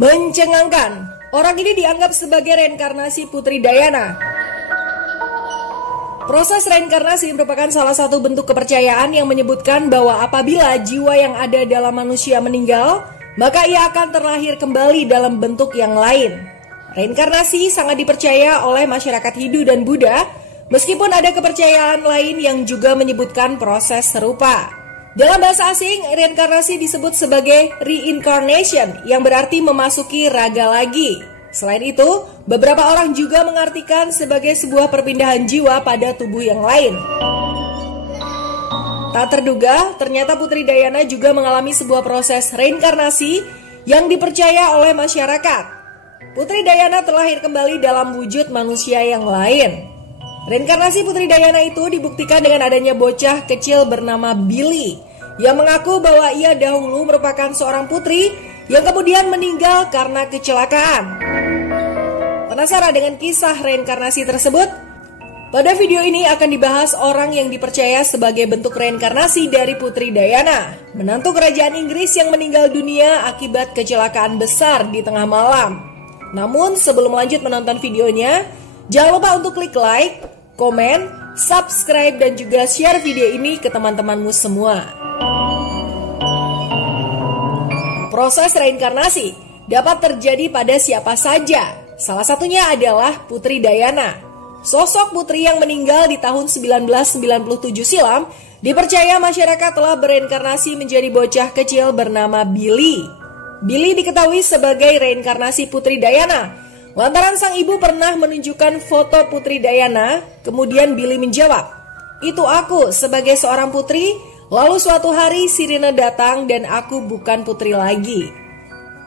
Mencengangkan, orang ini dianggap sebagai reinkarnasi Putri Diana. Proses reinkarnasi merupakan salah satu bentuk kepercayaan yang menyebutkan bahwa apabila jiwa yang ada dalam manusia meninggal, maka ia akan terlahir kembali dalam bentuk yang lain. Reinkarnasi sangat dipercaya oleh masyarakat Hindu dan Buddha, meskipun ada kepercayaan lain yang juga menyebutkan proses serupa. Dalam bahasa asing, reinkarnasi disebut sebagai reincarnation, yang berarti memasuki raga lagi. Selain itu, beberapa orang juga mengartikan sebagai sebuah perpindahan jiwa pada tubuh yang lain. Tak terduga, ternyata Putri Diana juga mengalami sebuah proses reinkarnasi yang dipercaya oleh masyarakat. Putri Diana terlahir kembali dalam wujud manusia yang lain. Reinkarnasi Putri Diana itu dibuktikan dengan adanya bocah kecil bernama Billy yang mengaku bahwa ia dahulu merupakan seorang putri yang kemudian meninggal karena kecelakaan. Penasaran dengan kisah reinkarnasi tersebut? Pada video ini akan dibahas orang yang dipercaya sebagai bentuk reinkarnasi dari Putri Diana, menantu kerajaan Inggris yang meninggal dunia akibat kecelakaan besar di tengah malam. Namun sebelum lanjut menonton videonya, jangan lupa untuk klik like, komen, subscribe, dan juga share video ini ke teman-temanmu semua. Proses reinkarnasi dapat terjadi pada siapa saja. Salah satunya adalah Putri Diana. Sosok putri yang meninggal di tahun 1997 silam dipercaya masyarakat telah bereinkarnasi menjadi bocah kecil bernama Billy. Billy diketahui sebagai reinkarnasi Putri Diana lantaran sang ibu pernah menunjukkan foto Putri Diana, kemudian Billy menjawab, "Itu aku sebagai seorang putri, lalu suatu hari sirine datang dan aku bukan putri lagi."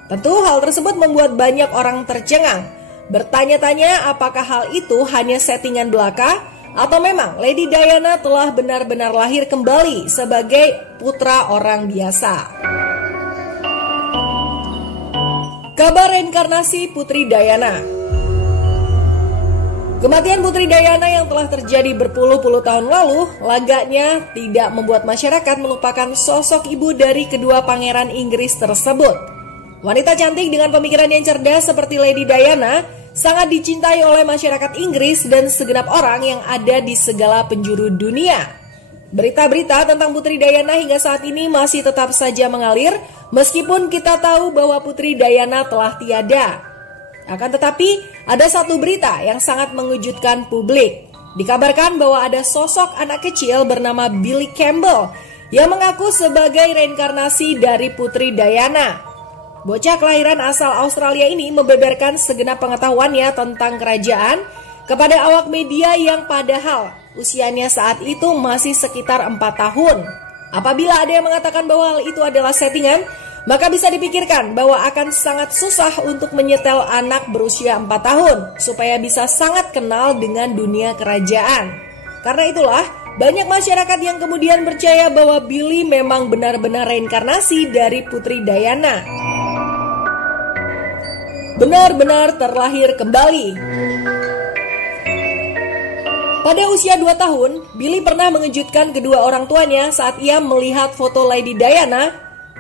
Tentu hal tersebut membuat banyak orang tercengang, bertanya-tanya apakah hal itu hanya settingan belaka atau memang Lady Diana telah benar-benar lahir kembali sebagai putra orang biasa. Kabar reinkarnasi Putri Diana. Kematian Putri Diana yang telah terjadi berpuluh-puluh tahun lalu lagaknya tidak membuat masyarakat melupakan sosok ibu dari kedua pangeran Inggris tersebut. Wanita cantik dengan pemikiran yang cerdas seperti Lady Diana sangat dicintai oleh masyarakat Inggris dan segenap orang yang ada di segala penjuru dunia. Berita-berita tentang Putri Diana hingga saat ini masih tetap saja mengalir, meskipun kita tahu bahwa Putri Diana telah tiada. Akan tetapi, ada satu berita yang sangat mengejutkan publik. Dikabarkan bahwa ada sosok anak kecil bernama Billy Campbell yang mengaku sebagai reinkarnasi dari Putri Diana. Bocah kelahiran asal Australia ini membeberkan segenap pengetahuannya tentang kerajaan kepada awak media yang padahal usianya saat itu masih sekitar 4 tahun. Apabila ada yang mengatakan bahwa hal itu adalah settingan, maka bisa dipikirkan bahwa akan sangat susah untuk menyetel anak berusia 4 tahun supaya bisa sangat kenal dengan dunia kerajaan. Karena itulah, banyak masyarakat yang kemudian percaya bahwa Billy memang benar-benar reinkarnasi dari Putri Diana. Benar-benar terlahir kembali. Pada usia 2 tahun, Billy pernah mengejutkan kedua orang tuanya saat ia melihat foto Lady Diana.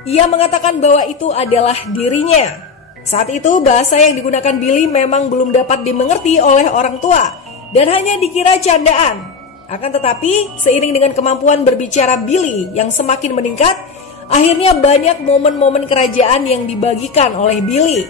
Ia mengatakan bahwa itu adalah dirinya. Saat itu, bahasa yang digunakan Billy memang belum dapat dimengerti oleh orang tua dan hanya dikira candaan. Akan tetapi, seiring dengan kemampuan berbicara Billy yang semakin meningkat, akhirnya banyak momen-momen kerajaan yang dibagikan oleh Billy.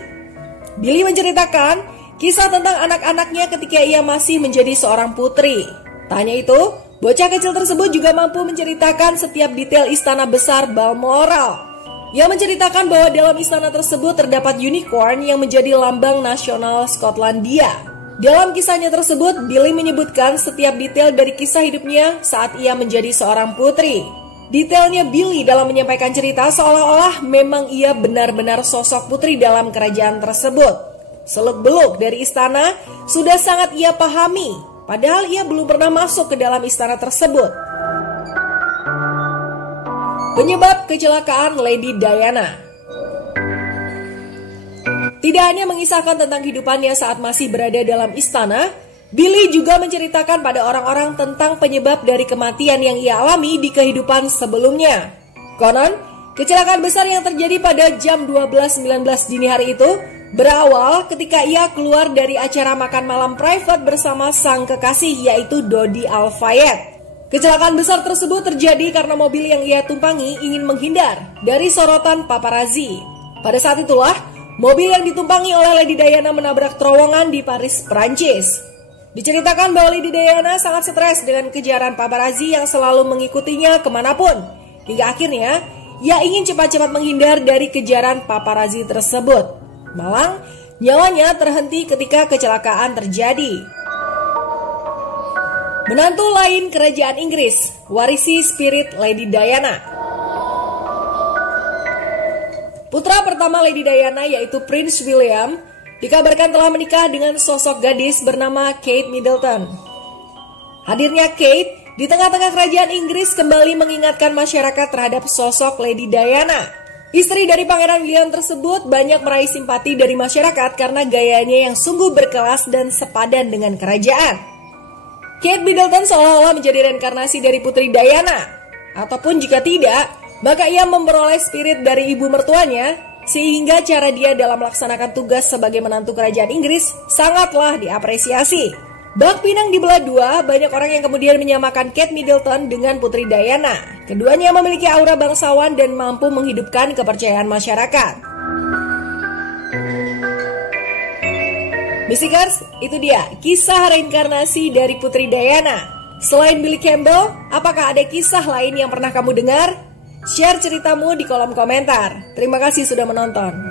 Billy menceritakan kisah tentang anak-anaknya ketika ia masih menjadi seorang putri. Tak hanya itu, bocah kecil tersebut juga mampu menceritakan setiap detail istana besar Balmoral. Ia menceritakan bahwa dalam istana tersebut terdapat unicorn yang menjadi lambang nasional Skotlandia. Dalam kisahnya tersebut, Billy menyebutkan setiap detail dari kisah hidupnya saat ia menjadi seorang putri. Detailnya Billy dalam menyampaikan cerita seolah-olah memang ia benar-benar sosok putri dalam kerajaan tersebut. Seluk-beluk dari istana sudah sangat ia pahami, padahal ia belum pernah masuk ke dalam istana tersebut. Penyebab kecelakaan Lady Diana. Tidak hanya mengisahkan tentang kehidupannya saat masih berada dalam istana, Billy juga menceritakan pada orang-orang tentang penyebab dari kematian yang ia alami di kehidupan sebelumnya. Konon, Kecelakaan besar yang terjadi pada jam 12.19 dini hari itu berawal ketika ia keluar dari acara makan malam private bersama sang kekasih yaitu Dodi Al-Fayed. Kecelakaan besar tersebut terjadi karena mobil yang ia tumpangi ingin menghindar dari sorotan paparazzi. Pada saat itulah, mobil yang ditumpangi oleh Lady Diana menabrak terowongan di Paris, Prancis. Diceritakan bahwa Lady Diana sangat stres dengan kejaran paparazzi yang selalu mengikutinya kemanapun. Hingga akhirnya, ia ingin cepat-cepat menghindar dari kejaran paparazzi tersebut. Malang, nyawanya terhenti ketika kecelakaan terjadi. Menantu lain kerajaan Inggris, warisi spirit Lady Diana. Putra pertama Lady Diana yaitu Prince William dikabarkan telah menikah dengan sosok gadis bernama Kate Middleton. Hadirnya Kate di tengah-tengah kerajaan Inggris kembali mengingatkan masyarakat terhadap sosok Lady Diana. Istri dari Pangeran William tersebut banyak meraih simpati dari masyarakat karena gayanya yang sungguh berkelas dan sepadan dengan kerajaan. Kate Middleton seolah-olah menjadi reinkarnasi dari Putri Diana. Ataupun jika tidak, maka ia memperoleh spirit dari ibu mertuanya, sehingga cara dia dalam melaksanakan tugas sebagai menantu kerajaan Inggris sangatlah diapresiasi. Bak pinang dibelah dua, banyak orang yang kemudian menyamakan Kate Middleton dengan Putri Diana. Keduanya memiliki aura bangsawan dan mampu menghidupkan kepercayaan masyarakat. Misikers, itu dia kisah reinkarnasi dari Putri Diana. Selain Billy Campbell, apakah ada kisah lain yang pernah kamu dengar? Share ceritamu di kolom komentar. Terima kasih sudah menonton.